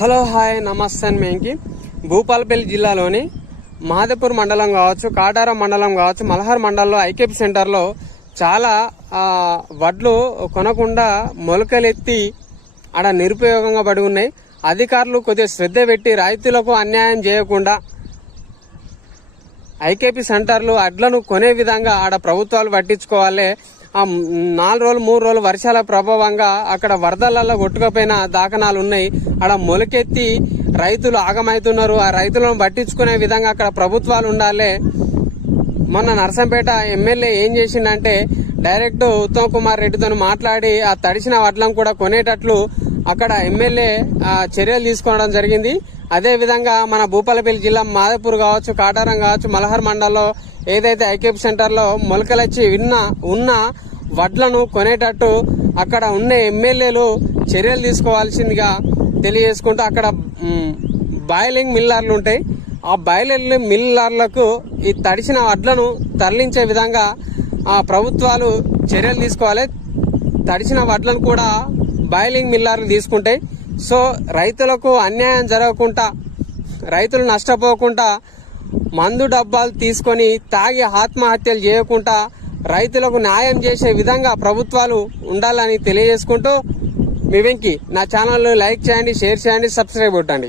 Hello hi నమస్తే మేంకి. భూపాలపల్లి జిల్లాలోని మాదేపూర్ మండలం కావచ్చు కాటారం మండలం కావచ్చు మలహార్ మండలంలో ఐకేపీ సెంటర్లో చాలా వడ్లు కొనకుండా మొలకలెత్తి ఆడ నిరుపయోగంగా పడి ఉన్నాయి. అధికారులు కొద్దిగా శ్రద్ధ పెట్టి రైతులకు అన్యాయం చేయకుండా ఐకేపీ సెంటర్లు అడ్లను కొనే విధంగా ఆడ ప్రభుత్వాలు పట్టించుకోవాలి. ఆ నాలుగు రోజులు మూడు రోజులు వర్షాల ప్రభావంగా అక్కడ వరదలలో కొట్టుకపోయిన దాఖనాలు ఉన్నాయి. ఆడ మొలకెత్తి రైతులు ఆగమవుతున్నారు ఆ రైతులను పట్టించుకునే విధంగా అక్కడ ప్రభుత్వాలు ఉండాలి. మొన్న నర్సంపేట ఎమ్మెల్యే ఏం చేసిండంటే డైరెక్ట్ ఉత్తమ్ కుమార్ రెడ్డితో మాట్లాడి ఆ తడిసిన వడ్లను కూడా కొనేటట్లు అక్కడ ఎమ్మెల్యే ఆ, చర్యలు తీసుకోవడం జరిగింది. అదే విధంగా మన భూపాలపల్లి జిల్లా మాదేపూర్ కావచ్చు కాటారం కావచ్చు మలహర్ మండలంలో ఏదైతే ఐకేప్ సెంటర్లో మొలకలచ్చి విన్న ఉన్న వడ్లను కొనేటట్టు అక్కడ ఉన్న ఎమ్మెల్యేలు చర్యలు తీసుకోవాల్సిందిగా తెలియజేసుకుంటూ అక్కడ బాయిలింగ్ మిల్లర్లు ఉంటాయి. ఆ బాయిలింగ్ మిల్లర్లకు ఈ తడిసిన వడ్లను తరలించే విధంగా ప్రభుత్వాలు చర్యలు తీసుకోవాలి. తడిచిన వడ్లను కూడా బాయిలింగ్ మిల్లర్లు తీసుకుంటాయి సో రైతులకు అన్యాయం జరగకుండా రైతులు నష్టపోకుండా మందు డబ్బాలు తీసుకొని తాగి ఆత్మహత్యలు చేయకుండా రైతులకు న్యాయం చేసే విధంగా ప్రభుత్వాలు ఉండాలని తెలియజేసుకుంటూ మీ వెంకి నా ఛానల్ లైక్ చేయండి షేర్ చేయండి సబ్స్క్రైబ్ కొట్టండి.